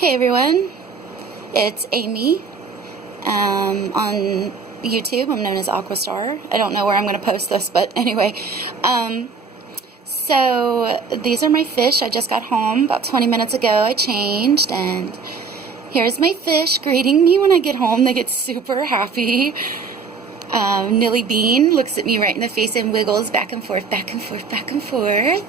Hey everyone, it's Amy on YouTube. I'm known as Aquastar. I don't know where I'm going to post this, but anyway. So these are my fish. I just got home about 20 minutes ago. I changed, and here's my fish greeting me when I get home. They get super happy. Nilly Bean looks at me right in the face and wiggles back and forth, back and forth, back and forth.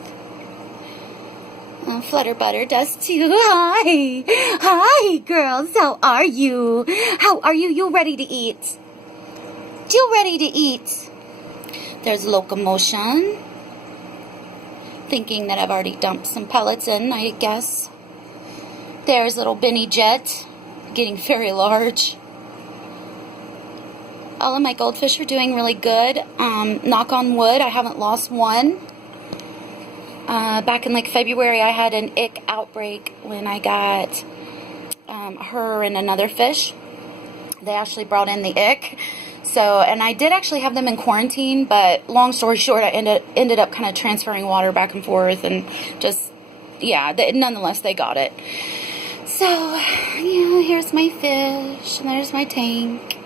Flutter Butter does too. Hi! Hi, girls. How are you? How are you? You ready to eat? You ready to eat? There's Locomotion. Thinking that I've already dumped some pellets in, I guess. There's little Benny Jet, getting very large. All of my goldfish are doing really good. Knock on wood, I haven't lost one. Back in like February, I had an ick outbreak when I got her and another fish. They actually brought in the ick. So, and I did actually have them in quarantine, but long story short, I ended up kind of transferring water back and forth, and just, yeah, nonetheless, they got it. So, yeah, here's my fish, and there's my tank.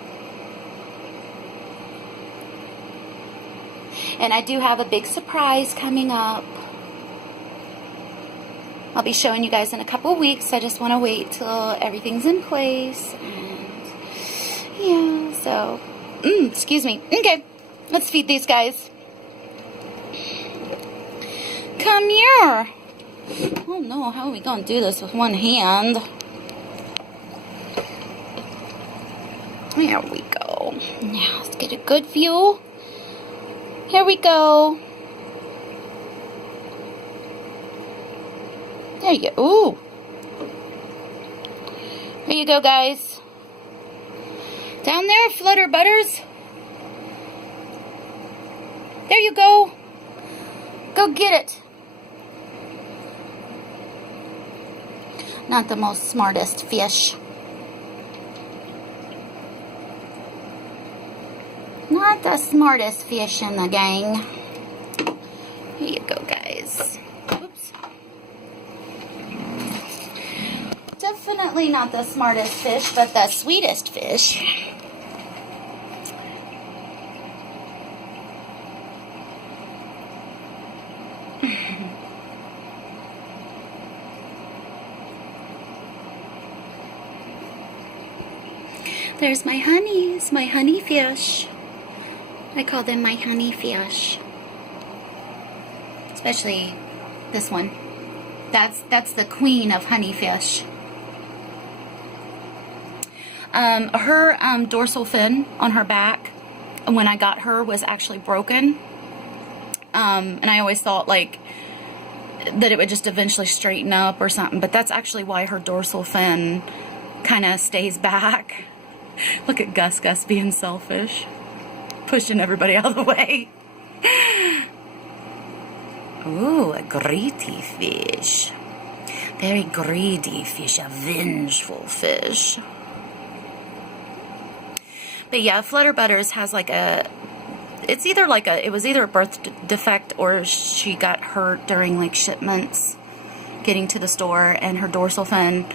And I do have a big surprise coming up. I'll be showing you guys in a couple of weeks. I just want to wait till everything's in place. And yeah, so, excuse me. Okay, let's feed these guys. Come here. Oh no, how are we going to do this with one hand? There we go. Now, let's get a good view. Here we go. There you go. Ooh. There you go, guys. Down there, Flutter Butters. There you go. Go get it. Not the most smartest fish. Not the smartest fish in the gang. Here you go, guys. Oops. Definitely not the smartest fish, but the sweetest fish. There's my honeys, my honey fish. I call them my honey fish. Especially this one. That's the queen of honey fish. Her dorsal fin on her back, when I got her, was actually broken. And I always thought like that it would just eventually straighten up or something, but that's actually why her dorsal fin kind of stays back. Look at Gus being selfish, pushing everybody out of the way. Ooh, a greedy fish. Very greedy fish, a vengeful fish. But yeah, Flutter Butters has like a, it's either like a, it was either a birth defect or she got hurt during like shipments getting to the store, and her dorsal fin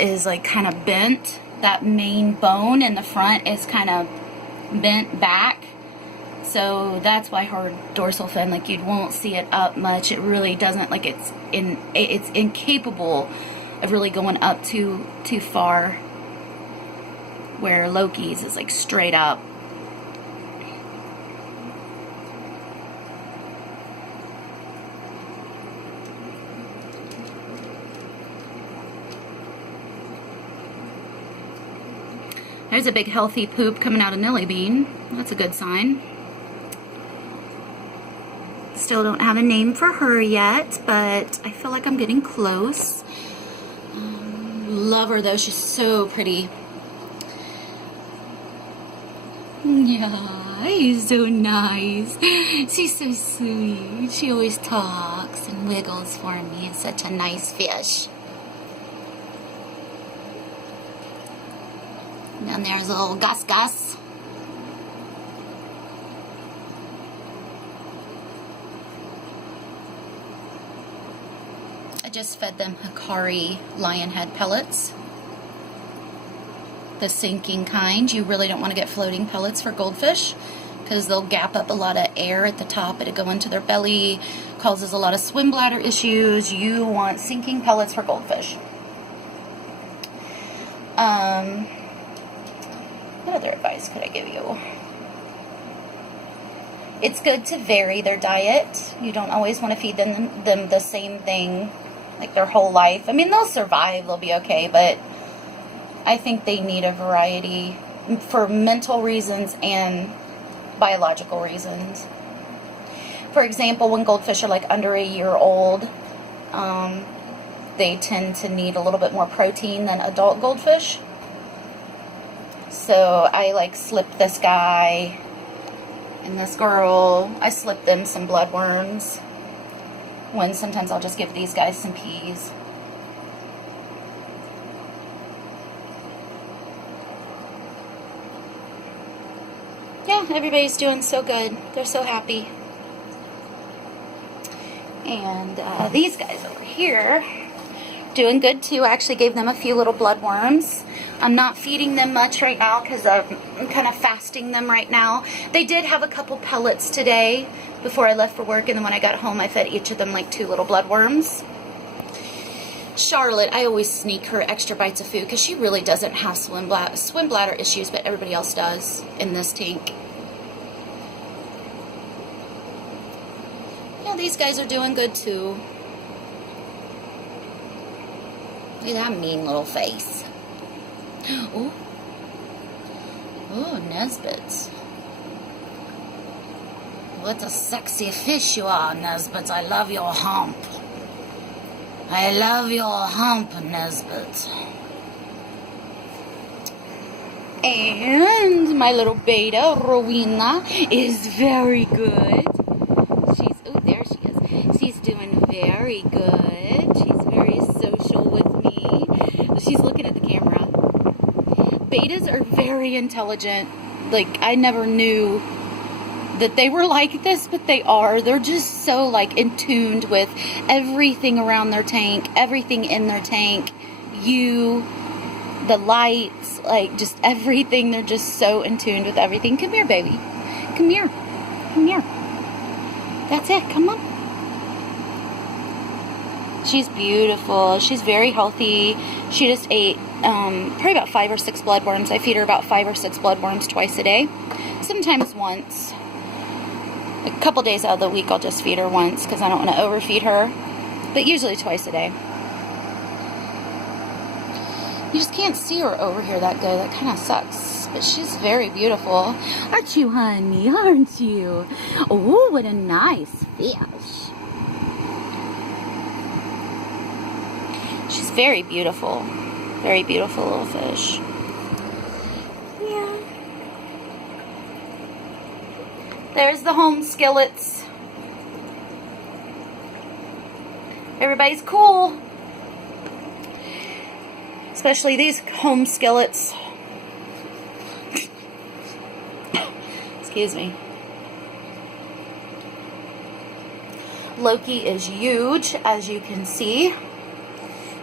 is like kind of bent. That main bone in the front is kind of bent back. So that's why her dorsal fin, like, you won't see it up much. It really doesn't, like, it's incapable of really going up too far, where Loki's is like straight up. There's a big healthy poop coming out of Nilly Bean. That's a good sign. Still don't have a name for her yet, but I feel like I'm getting close. Love her though, she's so pretty. Yeah, he's so nice. She's so sweet. She always talks and wiggles for me. It's such a nice fish. And there's little Gus. just fed them Hikari lion head pellets. The sinking kind. You really don't want to get floating pellets for goldfish because they'll gap up a lot of air at the top. It'll go into their belly, causes a lot of swim bladder issues. You want sinking pellets for goldfish. What other advice could I give you? It's good to vary their diet. You don't always want to feed them the same thing like their whole life. I mean, they'll survive, they'll be okay, but I think they need a variety for mental reasons and biological reasons. For example, when goldfish are like under a year old, they tend to need a little bit more protein than adult goldfish. So I like slip this guy and this girl, I slip them some bloodworms, when sometimes I'll just give these guys some peas. Yeah, everybody's doing so good. They're so happy. And these guys over here, doing good too. I actually gave them a few little bloodworms. I'm not feeding them much right now because I'm kind of fasting them right now. They did have a couple pellets today before I left for work, and then when I got home I fed each of them like 2 little bloodworms. Charlotte, I always sneak her extra bites of food because she really doesn't have swim bladder issues, but everybody else does in this tank. Yeah, these guys are doing good too. Look at that mean little face. Ooh. Ooh, Nesbits. What a sexy fish you are, Nesbit. I love your hump. I love your hump, Nesbit. And my little beta, Rowena, is very good. Oh, there she is. She's doing very good. She's very social with me. She's looking at the camera. Betas are very intelligent. Like, I never knew that they were like this, but they are. They're just so, like, in tuned with everything around their tank, everything in their tank, the lights, like, just everything. They're just so in tune with everything. Come here, baby. Come here. Come here. That's it. Come on. She's beautiful. She's very healthy. She just ate probably about 5 or 6 bloodworms. I feed her about 5 or 6 bloodworms twice a day. Sometimes once. A couple days out of the week I'll just feed her once because I don't want to overfeed her. But usually twice a day. You just can't see her over here that good. That kind of sucks. But she's very beautiful. Aren't you, honey? Aren't you? Oh, what a nice fish. She's very beautiful. Very beautiful little fish. Yeah. There's the home skillets. Everybody's cool. Especially these home skillets. Excuse me. Loki is huge, as you can see.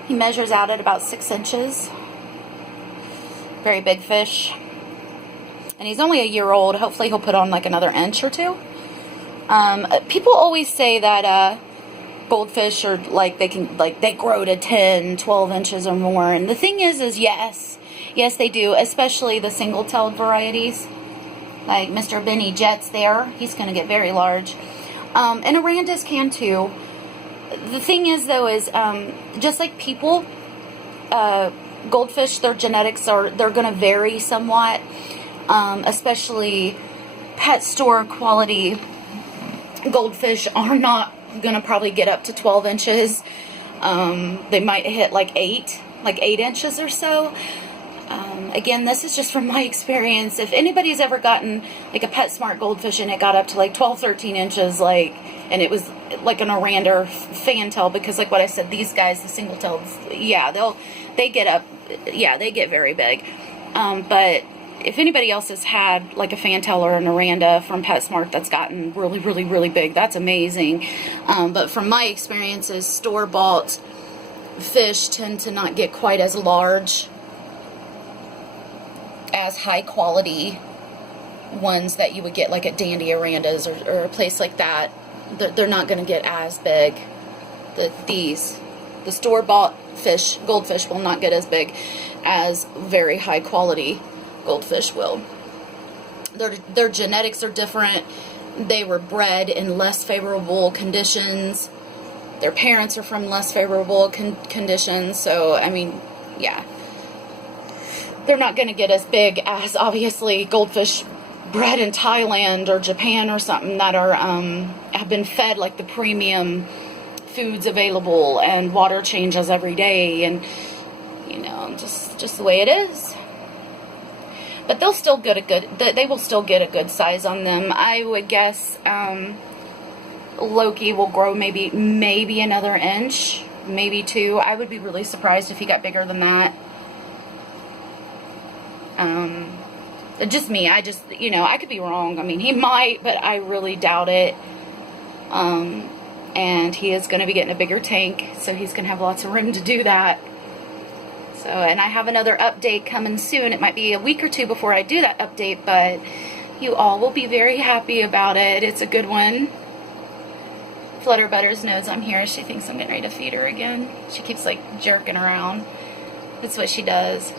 He measures out at about 6 inches. Very big fish. And he's only a year old. Hopefully he'll put on like another inch or 2. People always say that goldfish are like, they grow to 10, 12 inches or more. And the thing is yes. Yes, they do. Especially the single-tailed varieties. Like Mr. Benny Jets there. He's going to get very large. And Arandas can too. The thing is, though, is just like people, goldfish, their genetics they're going to vary somewhat, especially pet store quality goldfish are not going to probably get up to 12 inches. They might hit like 8 inches or so. Again, this is just from my experience. If anybody's ever gotten like a PetSmart goldfish and it got up to like 12, 13 inches, and it was like an Oranda or fantail, because like what I said, these guys, the single-tailed, yeah, they get very big. But if anybody else has had like a fantail or an Oranda from PetSmart that's gotten really, really, really big, that's amazing. But from my experiences, store-bought fish tend to not get quite as large as high quality ones that you would get like at Dandy Aranda's or a place like that. They're not going to get as big. The store-bought fish, goldfish, will not get as big as very high quality goldfish will. Their genetics are different. They were bred in less favorable conditions. Their parents are from less favorable conditions. So, I mean, yeah. They're not going to get as big as, obviously, goldfish bred in Thailand or Japan or something that are have been fed like the premium foods available and water changes every day, and you know, just the way it is. But they'll still get a good. They will still get a good size on them. I would guess Loki will grow maybe another inch, maybe 2. I would be really surprised if he got bigger than that. Just me. You know, I could be wrong. I mean, he might, but I really doubt it. And he is going to be getting a bigger tank, so he's going to have lots of room to do that. So, and I have another update coming soon. It might be a week or 2 before I do that update, but you all will be very happy about it. It's a good one. Flutter Butters knows I'm here. She thinks I'm getting ready to feed her again. She keeps like jerking around. That's what she does.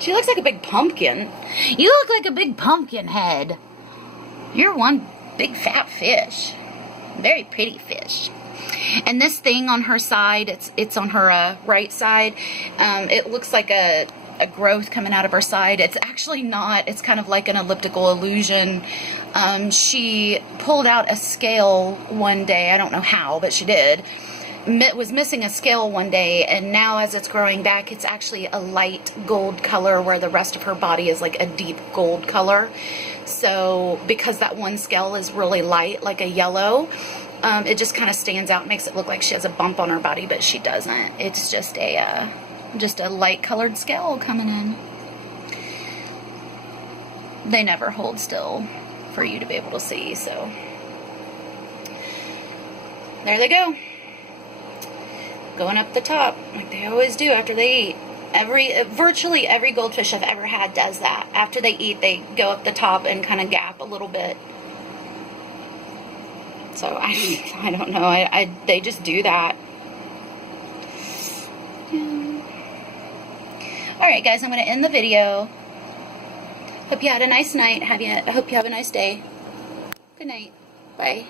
She looks like a big pumpkin. You look like a big pumpkin head. You're one big fat fish. Very pretty fish. And this thing on her side, it's on her right side. It looks like a growth coming out of her side. It's actually not. It's kind of like an elliptical illusion. She pulled out a scale one day. I don't know how, but she did. Was missing a scale one day, and now as it's growing back, it's actually a light gold color where the rest of her body is like a deep gold color. So because that one scale is really light, like a yellow, it just kind of stands out, makes it look like she has a bump on her body, but she doesn't. It's just a light colored scale coming in. They never hold still for you to be able to see, so there they go. Going up the top, like they always do after they eat. Virtually every goldfish I've ever had does that. After they eat, they go up the top and kind of gap a little bit. So I don't know. They just do that. Yeah. All right, guys, I'm going to end the video. Hope you had a nice night. I hope you have a nice day. Good night. Bye.